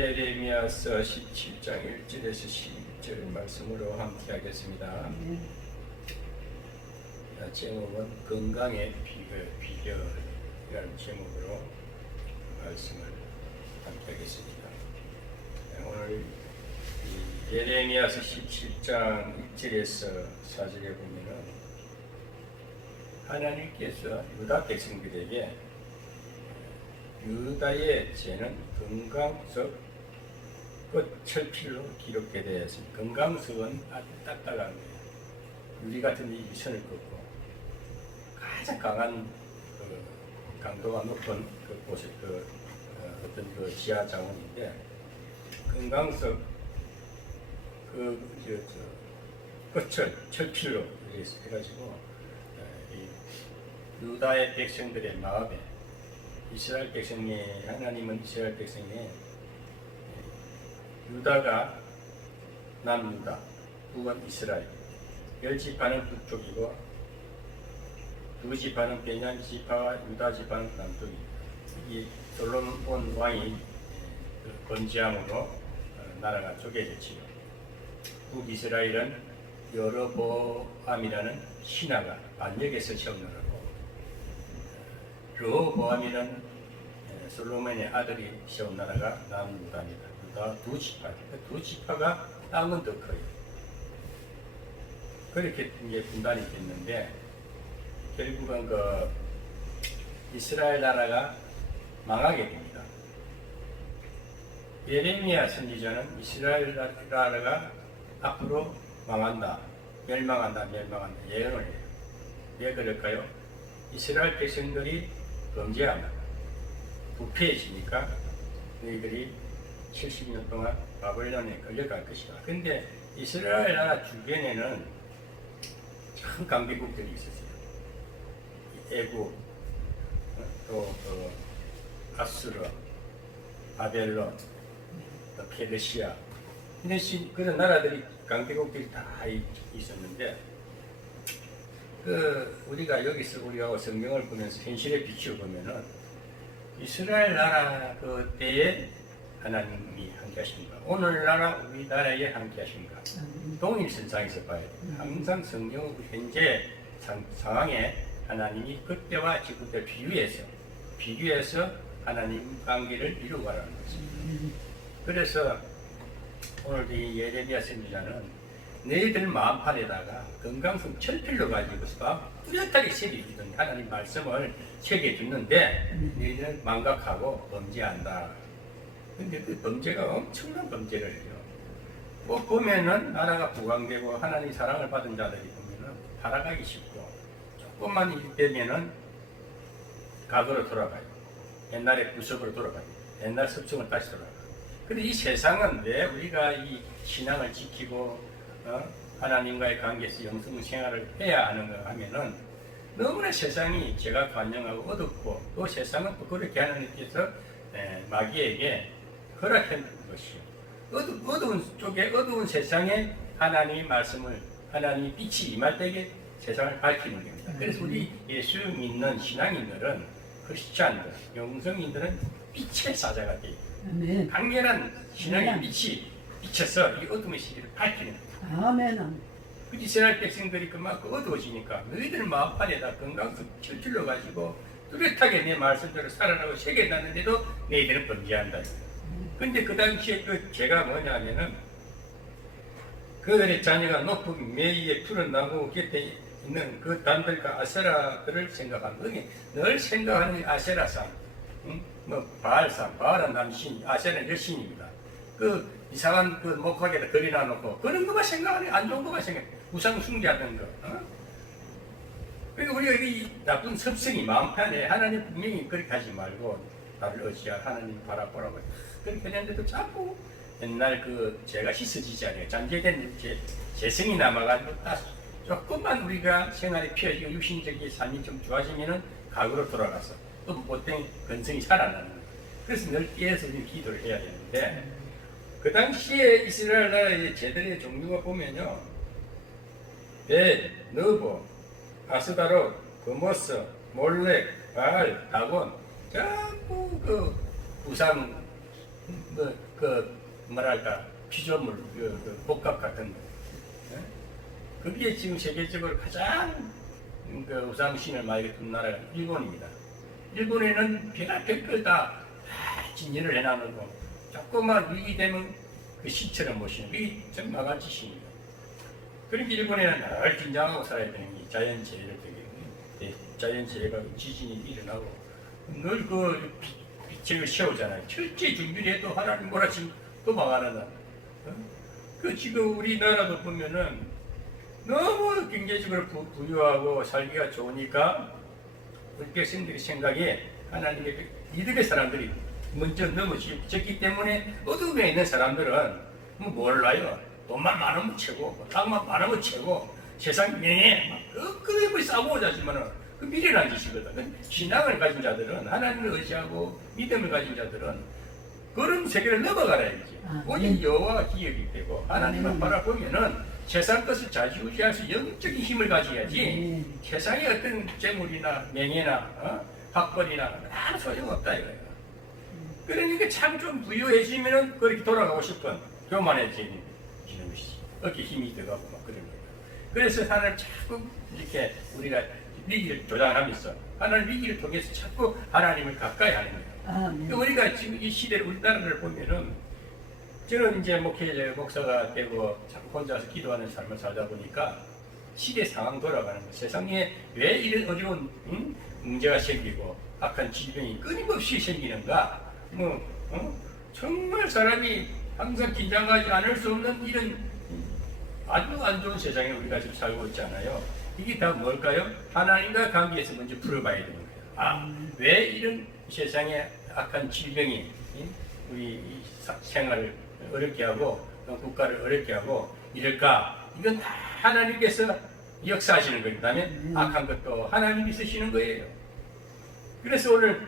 예레미야서 17장 1절에서 12절 말씀으로 함께 하겠습니다. 제목은 건강의 비결이라는 제목으로 말씀을 함께 하겠습니다. 오늘 예레미야서 17장 1절에서 4절에 보면은 하나님께서 유다 백성들에게 유다의 죄는 금강석 끝철필로 기록되어 있습니다. 금강석은 아주 딱딱한 거예요. 유리 같은 이 선을 긋고 가장 강한 강도가 높은 곳에 어떤 지하 자원인데 금강석 끝을 철필로 해가지고 유다의 백성들의 마음에 이스라엘 백성이 하나님은 이스라엘 백성이 유다가 남유다, 북은 이스라엘, 10지파는 북쪽이고 2지파는 베냐민 지파와 유다 지파는 남쪽입니다. 이 솔로몬 왕이 번제함으로 나라가 쪼개졌지요. 북이스라엘은 여로보암이라는 신하가 반역에서 세운 나라고, 르호보암이라는 솔로몬의 아들이 세운 나라가 남유다입니다. 유다 두 지파가 땅은 더 커요. 그렇게 이제 분단이 됐는데 결국은 이스라엘 나라가 망하게 됩니다. 예레미야 선지자는 이스라엘 나라가 앞으로 망한다, 멸망한다 예언을 해요. 왜 그럴까요? 이스라엘 백성들이 범죄합니다. 부패해지니까 너희들이 70년 동안 바벨론에 끌려갈 것이다. 근데 이스라엘 나라 주변에는 참 강대국들이 있었어요. 애국, 또 아수르, 바벨론, 또 페르시아, 그런 나라들이 강대국들이 다 있었는데 우리가 여기서 우리가 성경을 보면서 현실에 비추어 보면은 이스라엘 나라 때에 하나님이 함께하신가, 오늘나라 우리나라에 함께하신가, 동일선상에서 봐야 돼요. 항상 성경 현재 상황에 하나님이 그때와 지금때 비교해서 하나님 관계를 이루어가라는 것입니다. 그래서 오늘 이 예레미야 선지자는 너희들 마음판에다가 건강성 철필로 가지고서 뚜렷하게 새겨주던 하나님 말씀을 새겨주는데 너희들은 망각하고 범죄한다. 근데 그 범죄가 엄청난 범죄를 해요. 뭐 보면은 나라가 부강되고 하나님 사랑을 받은 자들이 보면은 살아가기 쉽고, 조금만 일 되면은 과거로 돌아가요. 옛날의 구석으로 돌아가요. 옛날 습성을 다시 돌아가요. 근데 이 세상은 왜 우리가 이 신앙을 지키고 하나님과의 관계에서 영성 생활을 해야 하는가 하면은 너무나 세상이 제가 관영하고 어둡고, 또 세상은 또 그렇게 하나님께서 마귀에게 허락한 것이요. 어두운 쪽에, 어두운 세상에 하나님의 말씀을, 하나님의 빛이 임할 때에 세상을 밝히는 겁니다. 그래서 우리 예수 믿는 신앙인들은, 크리스찬들, 영성인들은 빛의 사자가 되어 있고, 강렬한 신앙의 빛이 비쳐서 이 어둠의 시기를 밝히는 겁니다. 아멘. 그 이스라엘 백성들이 그만큼 어두워지니까 너희들 마음판에다 건강성 철출로 가지고 뚜렷하게 내 말씀대로 살아나고 새겨놨는데도 너희들은 범죄한다. 근데 그 당시에 그 죄가 뭐냐면은 그들의 자녀가 높은 매위에 푸른 나무 곁에 있는 그 단들과 아세라들을 생각하는 거예요. 늘 생각하는 아세라상, 바알상, 바알은 남신, 아세라는 여신입니다. 그 이상한 목화에다 그리나 놓고 그런 것만 생각하네. 안 좋은 것만 생각해. 우상 숭배하는 거. 그러니까 우리가 이 나쁜 습성이 마음판에 하나님 분명히 그렇게 하지 말고 나를 어찌할 하나님 바라보라고 그렇게 했는데도 자꾸 옛날 죄가 씻어지지 않아요. 잠재된 재성이 남아가지고 조금만 우리가 생활이 피어지고 육신적인 삶이 좀 좋아지면은 과거로 돌아가서 또 못된 근성이 살아나는 거예요. 그래서 늘 깨어서 기도를 해야 되는데, 그 당시에 이스라엘 나라의 제들의 종류가 보면요, 벳, 너보, 아스다롯, 그모스, 몰렉, 바알, 다곤, 전부 우상 그 뭐랄까 피조물 그 복합 같은 거. 그게 지금 세계적으로 가장 그 우상신을 많이 둔 나라가 일본입니다. 일본에는 별걸 다 진열을 해놔놓고 조금만 위기 되면 그 시처럼 모시는 그게 좀 마간 짓입니다. 그러니까 일본에는 늘 긴장하고 살아야 되는 게 자연재해를 되게 자연재해가 지진이 일어나고 늘 그 빛을 세우잖아요. 철저히 준비를 해도 하나님 몰아치면 또 망하는 그 지금 우리나라도 보면은 너무 경제적으로 부유하고 살기가 좋으니까 우리 백성들의 생각에 하나님의 이들의 사람들이 먼저 넘어졌기 때문에 어둠에 있는 사람들은 뭐 몰라요. 돈만 많으면 채고 땅만 많으면 채고 세상 명예 막 끄덕끄덕 싸우고 자지만은 그 미련한 짓이거든. 신앙을 가진 자들은 하나님을 의지하고 믿음을 가진 자들은 그런 세계를 넘어가야지. 오직 여호와가 기억이 되고 하나님을 바라보면은 세상 것을 좌지우지할 수 영적인 힘을 가져야지 세상의 어떤 재물이나 명예나 학벌이나 아무 소용없다 이거예요. 그러니까 참 좀 부유해지면은 그렇게 돌아가고 싶은 교만해지는 것이지. 어깨 힘이 들어가고 막 그런 거예요. 그래서 하나님 자꾸 이렇게 우리가 위기를 조장하면서 하나님 위기를 통해서 자꾸 하나님을 가까이 하는 거예요. 우리가 지금 이 시대를 우리나라를 보면은 저는 이제 목사가 되고 자꾸 혼자서 기도하는 삶을 살다 보니까 시대 상황 돌아가는 거. 세상에 왜 이런 어려운 문제가 생기고 악한 질병이 끊임없이 생기는가? 정말 사람이 항상 긴장하지 않을 수 없는 이런 아주 안 좋은 세상에 우리가 지금 살고 있잖아요. 이게 다 뭘까요? 하나님과 관계에서 먼저 풀어봐야 되는 거예요. 왜 이런 세상에 악한 질병이 우리 생활을 어렵게 하고 국가를 어렵게 하고 이럴까? 이건 다 하나님께서 역사하시는 거예요. 그 다음에 악한 것도 하나님이 쓰시는 거예요. 그래서 오늘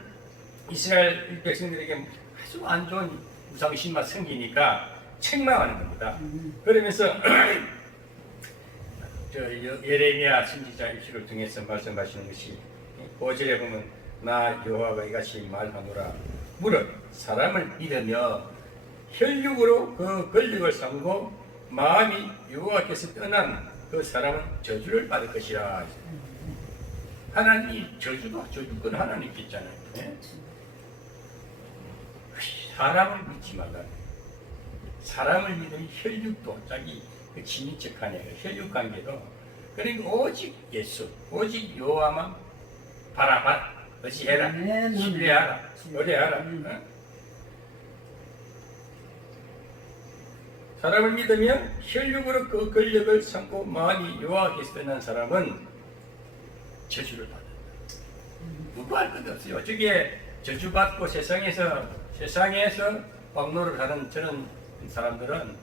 이스라엘 백성들에게 아주 안 좋은 우상신만 생기니까 책망하는 겁니다. 그러면서 예레미야 선지자 일시를 통해서 말씀하시는 것이 5절에 보면 나 여호와가 이같이 말하노라. 무릇 사람을 믿으며 혈육으로 그 권력을 삼고 마음이 여호와께서 떠난 그 사람은 저주를 받을 것이라. 하나님이 저주권 하나님께 있잖아요. 네? 사람을 믿지 말라. 사람을 믿으면 혈육도 자기 그 친인척간의 혈육관계도 그러니까 오직 예수, 오직 여호와만 바라봐라, 의지해라, 신뢰하라, 의뢰하라. 사람을 믿으면 혈육으로 그 권력을 삼고 마음이 여호와께서 떠난 사람은 저주를 받는다. 누구 할 것도 없어요. 저게 저주받고 세상에서 왕노를 하는 저런 사람들은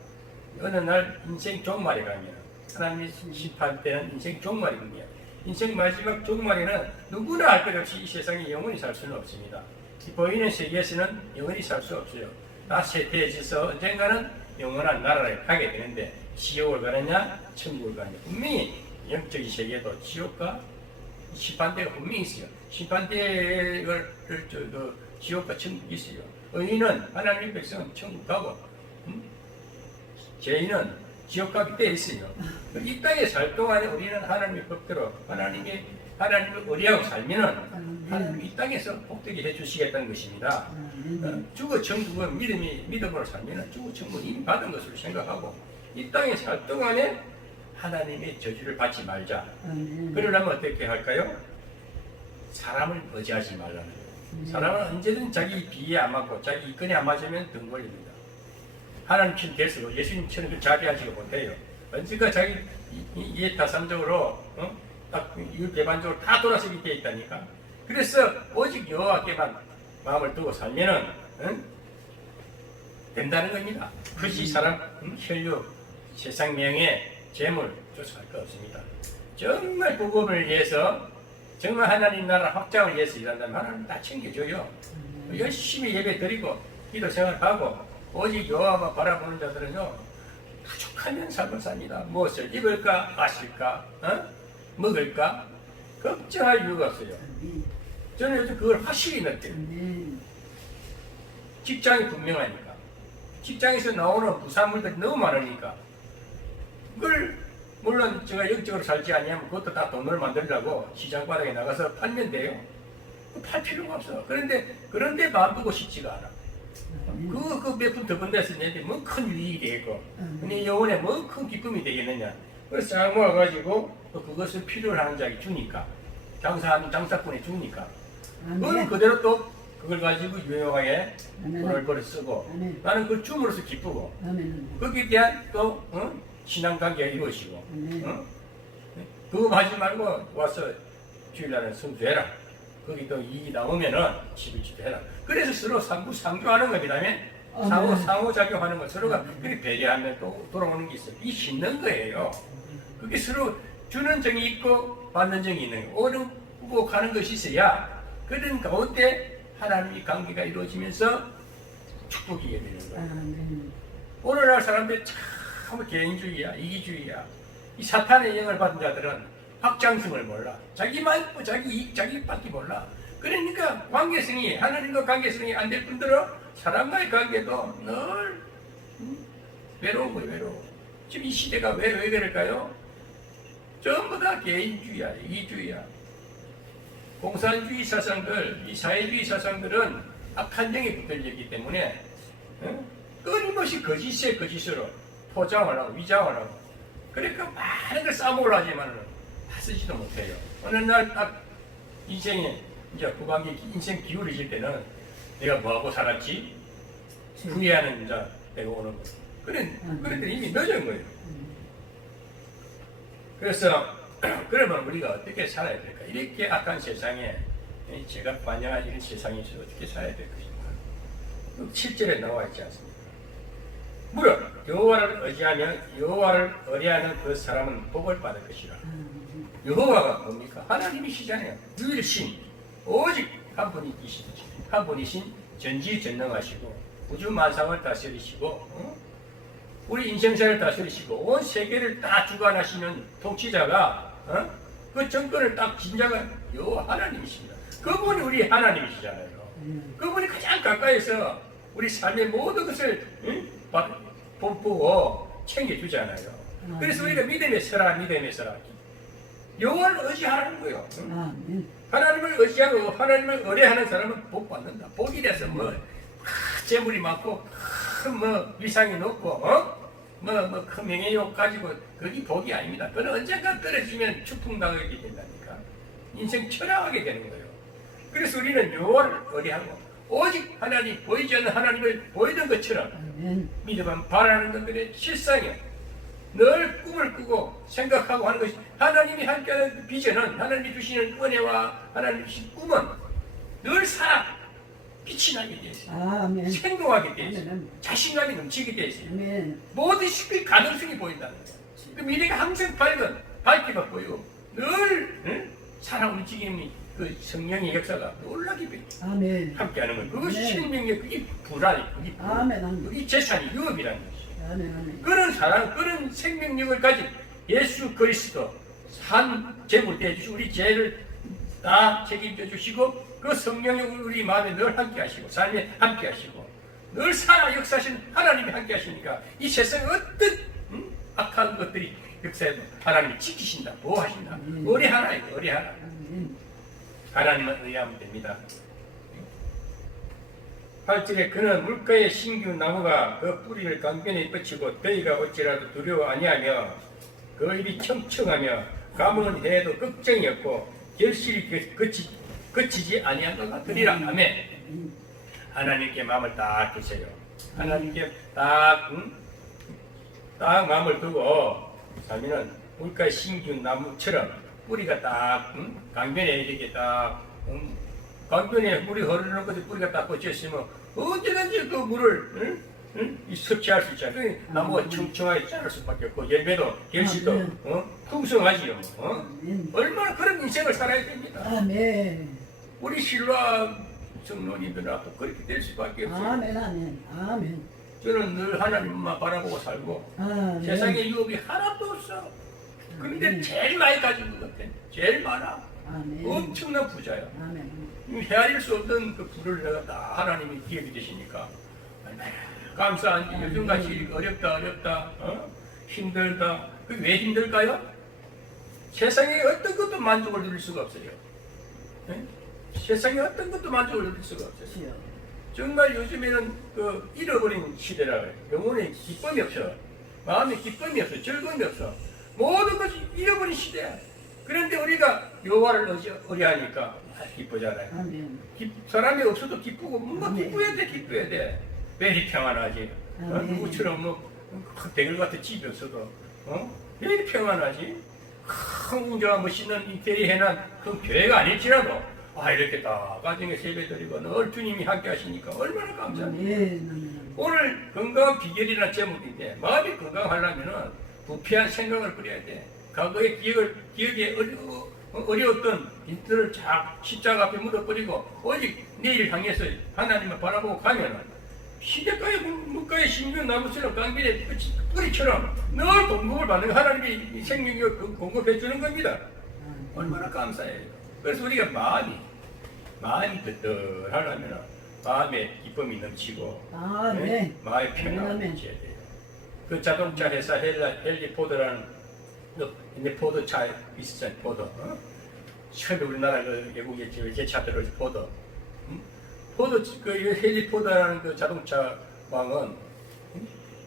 어느 날 인생 종말에 가면 하나님이 심판 때는 인생 종말입니다. 인생 마지막 종말에는 누구나 할 것 없이 이 세상에 영원히 살 수는 없습니다. 이 보이는 세계에서는 영원히 살 수 없어요. 다 쇠퇴해져서 언젠가는 영원한 나라를 가게 되는데 지옥을 가느냐 천국을 가느냐. 분명히 영적인 세계도 지옥과 심판대가 분명히 있어요. 심판대를 지옥과 천국이 있어요. 의인은 하나님 백성은 천국 가고 죄인은 지옥 가기 때 있어요. 이 땅에 살 동안에 우리는 하나님의 법대로 하나님을 의뢰하고 살면은 하나님 이 땅에서 복되게 해주시겠다는 것입니다. 죽어 천국은 믿음으로 살면은 죽어 천국은 이미 받은 것으로 생각하고 이 땅에 살 동안에 하나님의 저주를 받지 말자. 그러려면 어떻게 할까요? 사람을 의지하지 말라는 거예요. 사람은 언제든 자기 비에 안 맞고 자기 이권에 안 맞으면 등 걸립니다. 하나님처럼 됐어도 예수님처럼 그 자비하지가 못해요. 언제가 자기 이해타산적으로 딱 일배반적으로 다 돌아서게 돼 있다니까. 그래서 오직 여호와께만 마음을 두고 살면은 된다는 겁니다. 그것이 사람 혈육, 세상 명예, 재물 쫓아갈 거 없습니다. 정말 복음을 위해서 정말 하나님 나라 확장을 위해서 일한다면 하나님 다 챙겨줘요. 열심히 예배 드리고 기도 생활하고 오직 여호와만 바라보는 자들은요 부족하면 삶을 삽니다. 무엇을 입을까, 마실까, 먹을까 걱정할 이유가 없어요. 저는 요즘 그걸 확실히 느껴요. 직장이 분명하니까 직장에서 나오는 부산물들이 너무 많으니까 그걸 물론 제가 영적으로 살지 아니하면 그것도 다 돈을 만들려고 시장 바닥에 나가서 팔면 돼요. 팔 필요가 없어. 그런데 놔두고 싶지가 않아. 그 몇 푼 더 번다서 내한테 뭐 큰 유익이 되고 네 영혼에 뭐 큰 기쁨이 되겠느냐. 그래서 잘 모아가지고 또 그것을 필요로 하는 자에게 주니까 장사하는 장사꾼에 주니까 그걸 그대로 또 그걸 가지고 유용하게 돈을 벌어 쓰고 나는 그걸 줌으로써 기쁘고 거기에 대한 또 신앙관계가 이루어지고 그거 하지 말고 와서 주일날은 성수해라. 거기 또 이익이 나오면은 11주도 해라. 그래서 서로 상주하는 겁니다. 상호작용하는 거 서로가 그렇게 배려하면 또 돌아오는 게 있어요. 이 신는 거예요. 그게 서로 주는 정이 있고 받는 정이 있는 거예요. 오르고 가는 것이 있어야 그런 가운데 하나님의 관계가 이루어지면서 축복이 되는 거예요. 오늘날 사람들이 참 개인주의야, 이기주의야. 이 사탄의 영을 받은 자들은 확장성을 몰라. 자기만 있고 자기밖에 몰라. 그러니까 관계성이 하나님과 관계성이 안 될 뿐더러 사람과의 관계도 늘 외로운 거예요. 외로워. 지금 이 시대가 왜 그럴까요? 전부 다 개인주의야, 이기주의야. 공산주의 사상들, 이 사회주의 사상들은 악한 영이 붙들리기 때문에 끊임없이 거짓에 거짓으로 포장을 하고 위장을 하고 그러니까 많은 걸 싸먹으려 하지만 다 쓰지도 못해요. 어느 날 딱 인생에 이제 후반기 인생 기울어질 때는 내가 뭐하고 살았지? 후회하는 이제 때가 오는 거예요. 그런데 이미 늦은 거예요. 그래서 그러면 우리가 어떻게 살아야 될까? 이렇게 악한 세상에 제가 반영한 이런 세상에서 어떻게 살아야 될 것인가? 7절에 나와 있지 않습니까? 무릇 여호와를 의지하면 여호와를 의뢰하는 그 사람은 복을 받을 것이라. 여호와가 뭡니까? 하나님이시잖아요. 유일신 오직 한 분이신 한 분이신 전지전능하시고 우주 만상을 다스리시고 우리 인생사를 다스리시고 온 세계를 다 주관하시는 통치자가 그 정권을 딱 진자가 여호와 하나님이십니다. 그분이 우리 하나님이시잖아요. 그분이 가장 가까이서 우리 삶의 모든 것을 본보고 챙겨주잖아요. 그래서 우리가 믿음에 서라. 여호와를 의지하는 거예요. 하나님을 의지하고 하나님을 의뢰하는 사람은 복 받는다. 복이 돼서 뭐 재물이 많고 큰 위상이 높고 큰 명예욕 가지고 그게 복이 아닙니다. 그건 언젠가 떨어지면 추풍당하게 된다니까. 인생 철학하게 되는 거예요. 그래서 우리는 여호와를 의뢰하고 오직 하나님 보이지 않는 하나님을 보이던 것처럼 믿으면 바라는 것들의 실상이에요. 늘 꿈을 꾸고 생각하고 하는 것이 하나님이 함께하는 비전은 하나님이 주시는 은혜와 하나님이 주신 꿈은 늘 살아 빛이 나게 되어 있어요. 생동하게 되어 있어요. 자신감이 넘치게 되어 있어요. 모든 식의 가능성이 보인다는 거예요. 그 미래가 항상 밝게가 보이고 늘 살아 움직이는 그 성령의 역사가 놀라게 함께하는 거예요. 그것이 생명의 그게 불안이 그게 재산이 유업이라는 것이죠. 그런 사랑, 그런 생명력을 가진 예수 그리스도 한 제물 대주시고 우리 죄를 다 책임져 주시고 그 성령이 우리 마음에 늘 함께 하시고 삶에 함께 하시고 늘 살아 역사하시는 하나님이 함께 하시니까 이 세상에 어떤 악한 것들이 역사에도 하나님이 지키신다, 보호하신다. 의뢰하라. 하나님은 의뢰하면 됩니다. 8절에 그는 물가의 신규 나무가 그 뿌리를 강변에 뻗치고 더위가 어찌라도 두려워 아니하며 그 입이 청청하며 감은 해도 걱정이 없고 결실이 그치지 아니한 것 같으리라. 아멘. 하나님께 마음을 딱 드세요. 하나님께 딱 마음을 두고 살면은 물가의 신규 나무처럼 뿌리가 딱 강변에 이렇게 딱 강변에 물이 흐르는 곳에 뿌리가 딱 꽂혀 있으면 언제든지 그 물을 섭취할 수 있잖아요. 나무가 청청하게 자랄 수밖에 없고 열매도 결실도 풍성하지요. 얼마나 그런 인생을 살아야 됩니다. 우리 신라 성도님들 앞으로 그렇게 될 수밖에 없어요. 아멘. 저는 늘 하나님만 바라보고 살고 세상에 유업이 하나도 없어. 그런데 제일 많이 가진 것 같아. 제일 많아. 엄청난 부자야. 헤아릴 수 없는 그 부를 내가 다 하나님이 기업이 되시니까 얼마나 감사한지 요즘같이 어렵다, 힘들다. 그게 왜 힘들까요? 세상에 어떤 것도 만족을 누릴 수가 없어요. 네? 세상에 어떤 것도 만족을 누릴 수가 없어요. 정말 요즘에는 그 잃어버린 시대라 그래요. 영혼에 기쁨이 없어. 마음에 기쁨이 없어. 즐거움이 없어. 모든 것이 잃어버린 시대야. 그런데 우리가 여호와를 의뢰하니까 기쁘잖아요. 사람이 없어도 기쁘고 뭔가 기뻐야 돼. 왜 이리 평안하지? 누구처럼 뭐 대결같은 집이 없어도 왜 이리 평안하지? 큰 웅장하 멋있는 인테리어 해놓은 그 교회가 아닐지라도 이렇게 다 가정에 세배드리고 늘 주님이 함께 하시니까 얼마나 감사합니까? 오늘 건강한 비결이라는 제목인데 마음이 건강하려면 부패한 생각을 버려야 돼. 과거의 기억에 어려웠던 일들을 십자가 앞에 묻어버리고 오직 내일 향해서 하나님을 바라보고 가면은 시대가의 물가의 신명나무처럼 강변의 뿌리처럼 늘 공급을 받는 하나님이 생명력을 공급해 주는 겁니다. 얼마나 감사해요. 그래서 우리가 마음이 뜨뜻하려면 마음에 기쁨이 넘치고 네? 마음의 평안을 넘쳐야 돼요. 그 자동차 회사 헨리 포드라는 포드차 있었잖아요. 포드. 처음에 우리나라 그 외국에 개차들을 포드. 포드 그 헨리 포드라는 그 자동차 왕은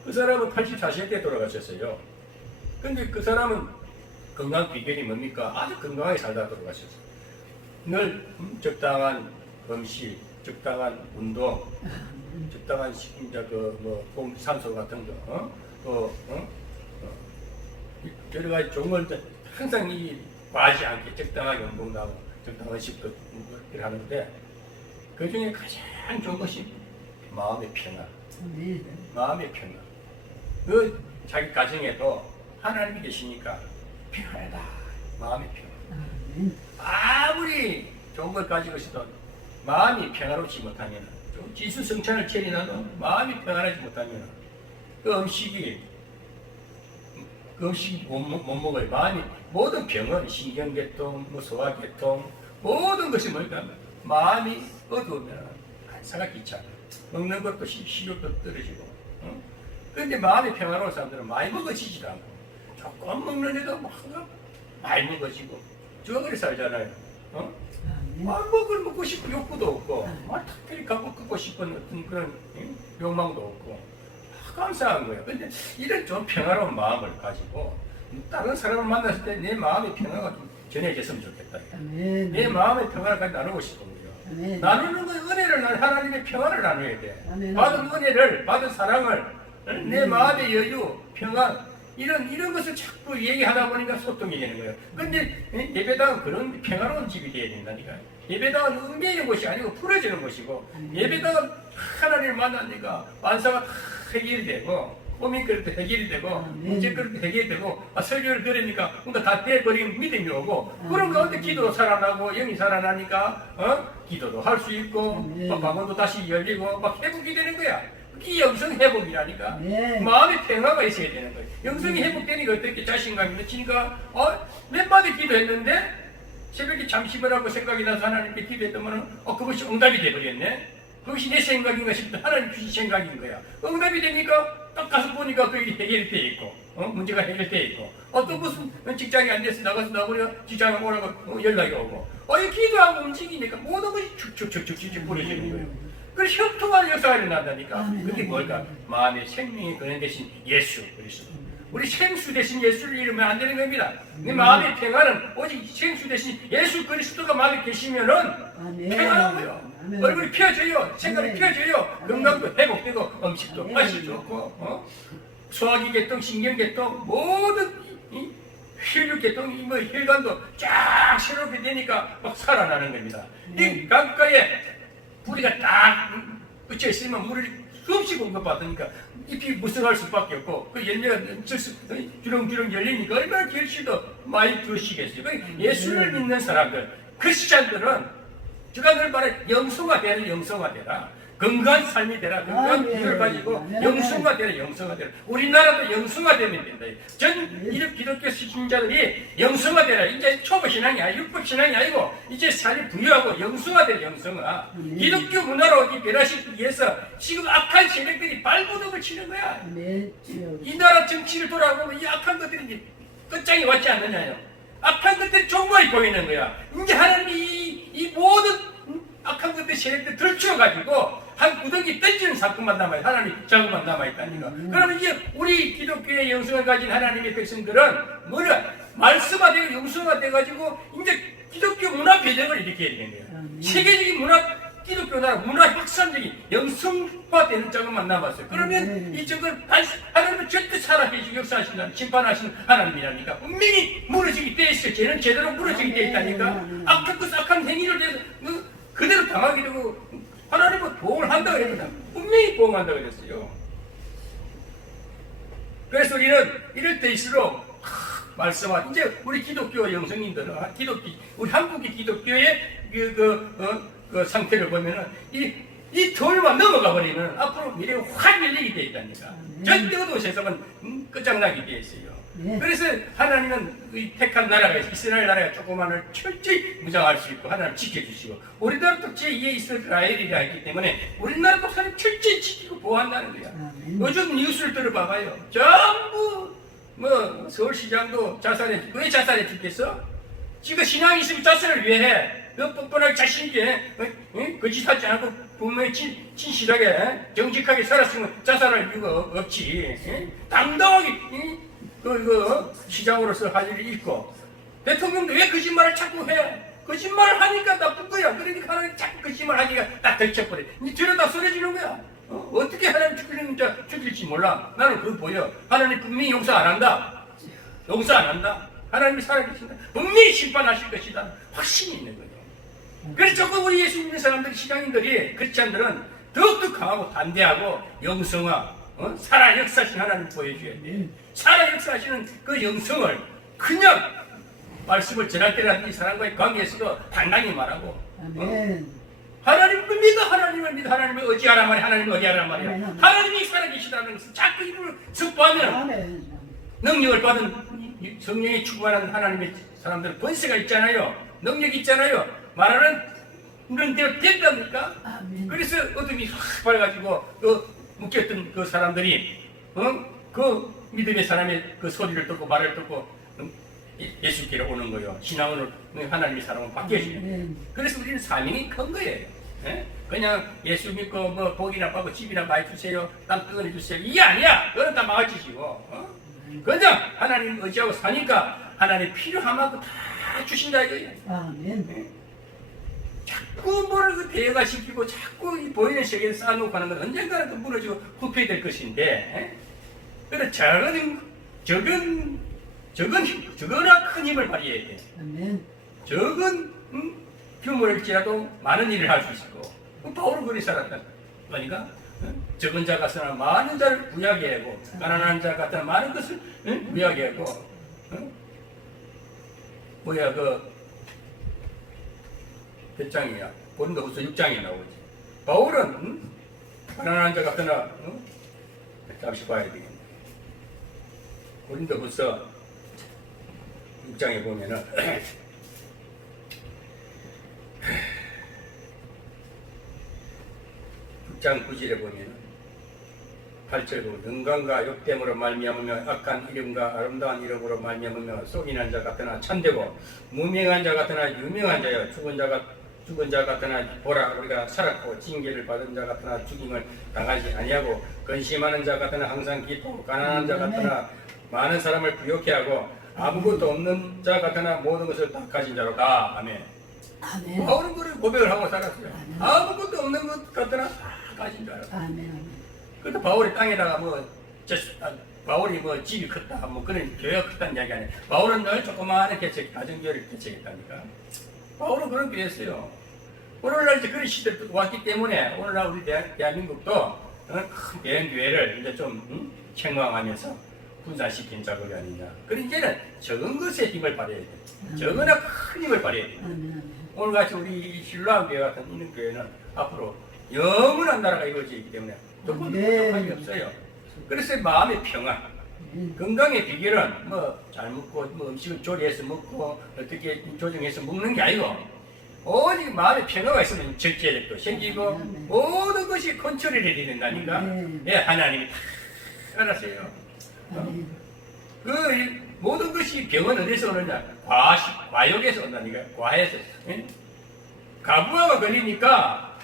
그 사람은 84세 때 돌아가셨어요. 근데 그 사람은 건강 비결이 뭡니까? 아주 건강하게 살다 돌아가셨어요. 늘 적당한 음식, 적당한 운동, 적당한 산소 같은 거, 여러 가지 좋은 걸 항상 과하지 않게 적당하게 운동도 하고 적당한 음식도 하는데 그 중에 가장 좋은 것이 마음의 평안. 마음의 평안. 그 자기 가정에도 하나님이 계시니까 평안하다. 마음의 평안. 아무리 좋은 걸 가지고 있어도 마음이 평화롭지 못하면 지수성찬을 차리나도 마음이 평안하지 못하면 그 음식이 못 먹어요. 마음이 모든 병은 신경계통, 소화계통 모든 것이 뭘까? 마음이 어두우면 안사가 귀찮아. 먹는 것도 식욕도 떨어지고. 그런데 마음이 평화로운 사람들은 많이 먹어지지도 않고 조금 먹는데도 많이 먹어지고 저거리 살잖아요. 먹고 싶은 욕구도 없고 특별히 갖고 싶은 어떤 그런 욕망도 없고 감사한 거예요. 근데 이런 좀 평화로운 마음을 가지고 다른 사람을 만났을 때 내 마음의 평화가 좀 전해졌으면 좋겠다. 내 마음의 평화를 같이 나누고 싶은 거예요. 나누는 건 은혜를 하나님의 평화를 나눠야 돼. 받은 은혜를, 받은 사랑을, 내 마음의 여유, 평안 이런 것을 자꾸 얘기하다 보니까 소통이 되는 거예요. 근데 예배당은 그런 평화로운 집이 돼야 된다니까. 예배당은 의미있는 것이 아니고 풀어지는 것이고 예배당은 하나님을 만나니까 만사가 다 해결이 되고 고민거리도 해결이 되고 문제거리도 해결이 되고 설교를 들으니까 뭔가 다 떼버린 믿음이 오고 그런 가운데 기도로 살아나고 영이 살아나니까 기도도 할 수 있고 방언도 다시 열리고 막 회복이 되는 거야. 이 영성 회복이라니까. 마음의 평화가 있어야 되는 거예요. 영성이 회복되니까 어떻게 자신감이 넘치니까 몇 마디 기도했는데 새벽에 잠시만 하고 생각이 나서 하나님께 기도했더니 그것이 응답이 돼버렸네. 그것이 내 생각인가 싶다. 하나님 주신 생각인 거야. 응답이 되니까 딱 가서 보니까 그게 해결돼 있고 문제가 해결돼 있고 또 무슨 직장이 안 돼서 나가서 나보려 직장에 오라고 연락이 오고 이 기도하고 움직이니까 모든 것이 축축축축축 뿌려지는 거예요. 그래서 형통한 역사가 일어난다니까. 그게 뭘까? 마음의 생명이 그런 대신 예수 그리스도. 우리 생수 대신 예수를 잃으면 안 되는 겁니다. 내 마음의 평안은 오직 생수 대신 예수 그리스도가 마음에 계시면은 평안한 거예요. 얼굴이 펴져요. 생각이 펴져요. 건강도 회복되고 음식도 맛이 좋고 소화기 계통, 신경 계통 모든 혈류 계통이 혈관도 쫙 새롭게 되니까 막 살아나는 겁니다. 이 강가에 뿌리가 딱 꽂혀 있으면 물을 수없이 공급받으니까 잎이 무성할 수밖에 없고 그 열매가 주렁주렁 열리니까 얼마나 결실도 많이 드시겠어요. 예수를 믿는 사람들, 크리스찬들은 제가 늘 말해 영성화되라. 건강한 삶이 되라. 건강한 기도를 가지고 영성화 되라. 영성화 되라. 우리나라도 영성화 되면 된다. 전 기독교 신자들이 영성화 되라. 이제 초보 신앙이 아니고 율법 신앙이 아니고 이제 삶이 부유하고 영성화 되라. 영성화. 기독교 문화로 변화시키기 위해서 지금 악한 세력들이 발버둥을 치는 거야. 이 나라 정치를 돌아보면 이 악한 것들이 이제 끝장이 왔지 않느냐요. 악한 것들이 종말이 보이는 거야. 이제 하나님이 이 모든 악한 것들 세력들 들추어가지고 한 구덩이 던지는 사건만 남아요. 하나님 자국만 남아있다니까. 그러면 이제 우리 기독교의 영성을 가진 하나님의 백성들은 뭐냐? 말씀화되고 영성화돼가지고 이제 기독교 문화 배정을 일으켜야 되는 거예요. 세계적인 문화 기독교 나라 문화 확산적인 영성화되는 자국만 남았어요. 그러면 이 적은 하나님은 절대 살아계시고 역사하신다는 심판하시는 하나님이라니까. 분명히 무너지게 돼 있어요. 쟤는 제대로 무너지게 돼 있다니까. 악한 것 악한 행위를 대해서 그대로 당하게 되고 하나님은 보험을 한다고 그랬거든. 분명히 보험한다고 그랬어요. 그래서 우리는 이럴 때일수록 말씀하 이제 우리 기독교 영성인들은 우리 한국의 기독교의 그 상태를 보면은 이 돌만 넘어가 버리면 앞으로 미래가 확 열리게 돼 있다니까. 절대 어두운 세상은 끝장나게 돼 있어요. 그래서 하나님은 이 택한 나라가 이스라엘 나라가 조그만을 철저히 무장할 수 있고 하나님 지켜주시고 우리나라도 제2의 이스라엘이라 했기 때문에 우리나라도 하나님 철저히 지키고 보호한다는 거야. 요즘 뉴스를 들어봐봐요. 전부 뭐 서울시장도 자살해. 왜 자살해 죽겠어? 지가 신앙이 있으면 자살을 왜 해? 뻔뻔하게 자신있게 거짓하지 않고 분명히 진실하게 정직하게 살았으면 자살할 이유가 없지. 당당하게 시장으로서 할 일이 있고 대통령도 왜 거짓말을 자꾸 해? 거짓말을 하니까 나쁜 거야. 그러니까 하나님 자꾸 거짓말 하니까 딱 들켜버려. 니 들여다 쏘려지는 거야. 어떻게 하나님 죽일지 몰라. 나는 그거 보여. 하나님 분명히 용서 안 한다. 용서 안 한다. 하나님이 살아계신다. 분명히 심판하실 것이다. 확신이 있는 거예요. 그래서 조금 우리 예수 믿는 사람들, 시장인들이, 크리스찬들은 더욱더 강하고 담대하고 영성화, 살아 역사하신 하나님 보여줘야 돼. 살아 역사하시는 그 영성을 그냥 말씀을 전할 때라든지 이 사람과의 관계에서도 당당히 말하고 하나님을 믿어, 하나님을 믿어, 하나님을 의지하란 말이야. 하나님을 의지하란 말이야. 하나님이 살아계시다는 것을 자꾸 입을 선포하면 능력을 받은 성령이 충만한 하나님의 사람들 권세가 있잖아요. 능력이 있잖아요. 말하는 그런 대로 된답니까? 그래서 어둠이 확 밝아지고 묶였던 그 사람들이 그 믿음의 사람의 그 소리를 듣고 말을 듣고 예수께로 오는 거예요. 신앙으로 하나님의 사람은 바뀌어지는. 그래서 우리는 사명이 큰 거예요. 그냥 예수 믿고 뭐 복이나 받고 집이나 많이 주세요, 땅 뜯어내 주세요, 이게 아니야. 그건 다 망가지시고 그냥 하나님 의지하고 사니까 하나님 필요한 만큼 다 주신다 이거예요. 자꾸 뭐를 대여가 시키고 자꾸 이 보이는 세계에서 쌓아놓고 하는 건 언젠가는 또 무너지고 후퇴될 것인데 그래 적으나 큰 힘을 발휘해야 돼. 적은 규모일지라도 많은 일을 할 수 있고 바울은 그리 살았다. 그러니까 적은 자 같으나 많은 자를 부하게 하고 가난한 자 같으나 많은 것을 부하게 하고 몇 장이야? 고린도후서 6장에 나오지. 바울은 가난한 자 같으나 잠시 봐야 되겠네. 고린도후서 6장에 보면은 6장 9절에 보면은 8절로 능강과 욕됨으로 말미암으며 악한 이름과 아름다운 이름으로 말미암으며 속이는 자 같으나 참되고 무명한 자 같으나 유명한 자여 죽은 자 같으나 보라 우리가 살았고 징계를 받은 자 같으나 죽임을 당하지 아니하고 근심하는 자 같으나 항상 기쁘고 가난한 자 같으나 많은 사람을 부욕해 하고 아무것도 없는 자 같으나 모든 것을 다 가진 자로다. 아멘. 바울은 그렇게 고백을 하고 살았어요. 아무것도 없는 것 같으나 다 가진 자로다. 아멘. 그래도 바울이 땅에다가 바울이 집이 컸다, 그런 교회가 컸다는 이야기 아니에요. 바울은 늘 조그마한 가정교회를 개척했다니까. 바울은 그런 게 했어요. 오늘날 이제 그런 시대가 왔기 때문에 오늘날 우리 대한민국도 큰 대형교회를 이제 좀 책망하면서 분산시킨 작업이 아니냐. 그리고 이제는 적은 것에 힘을 발휘해야 돼. 적으나 큰 힘을 발휘해야 돼. 오늘같이 우리 신라교회 같은 이런 교회는 앞으로 영원한 나라가 이루어지기 때문에 조금 네. 부족함이 없어요. 그래서 마음의 평안, 건강의 비결은 뭐 잘 먹고 뭐 음식을 조리해서 먹고 어떻게 조정해서 먹는 게 아니고 오직 마음의 평화가 있으면 절제력도 생기고 모든 것이 컨트롤이 된다니까. 예, 하나님이 다 알았어요. 그 모든 것이 병은 어디서 오느냐? 과욕에서 온다니까. 과에서. 예? 가부화가 걸리니까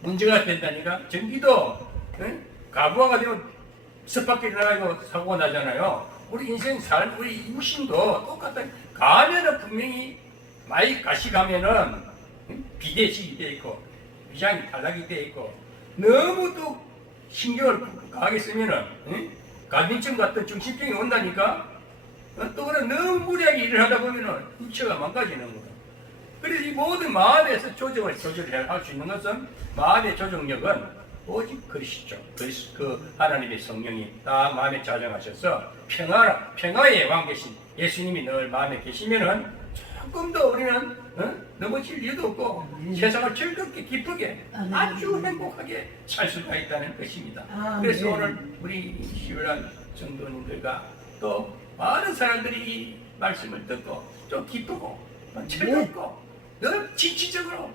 문제가 된다니까. 전기도 예? 가부화가 되면 섭밖에 나가고 사고가 나잖아요. 우리 인생 우리 육신도 똑같다. 가면은 분명히 많이 가시 가면은 비대식이 돼 있고 위장이 탈락이 돼 있고 너무 또 신경을 강하게 쓰면은 갈비증 같은 중심병이 온다니까. 또 그래 너무 무리하게 일을 하다 보면은 육체가 망가지는 거다. 그래서 이 모든 마음에서 조절을 할 수 있는 것은 마음의 조정력은 오직 그리스도, 그 하나님의 성령이 다 마음에 자정하셔서 평화의 왕 계신 예수님이 늘 마음에 계시면은 조금 더 우리는 넘어질 이유도 없고 세상을 즐겁게 기쁘게 아주 행복하게 살 수가 있다는 것입니다. 그래서 오늘 우리 시울한 성도님들과 또 많은 사람들이 이 말씀을 듣고 좀 기쁘고 즐겁고 늘 진취적으로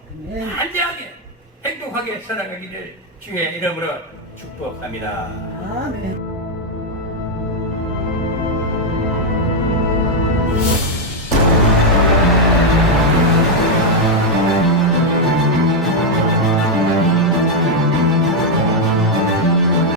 안전하게 행복하게 살아가기를 주의 이름으로 축복합니다. 아멘.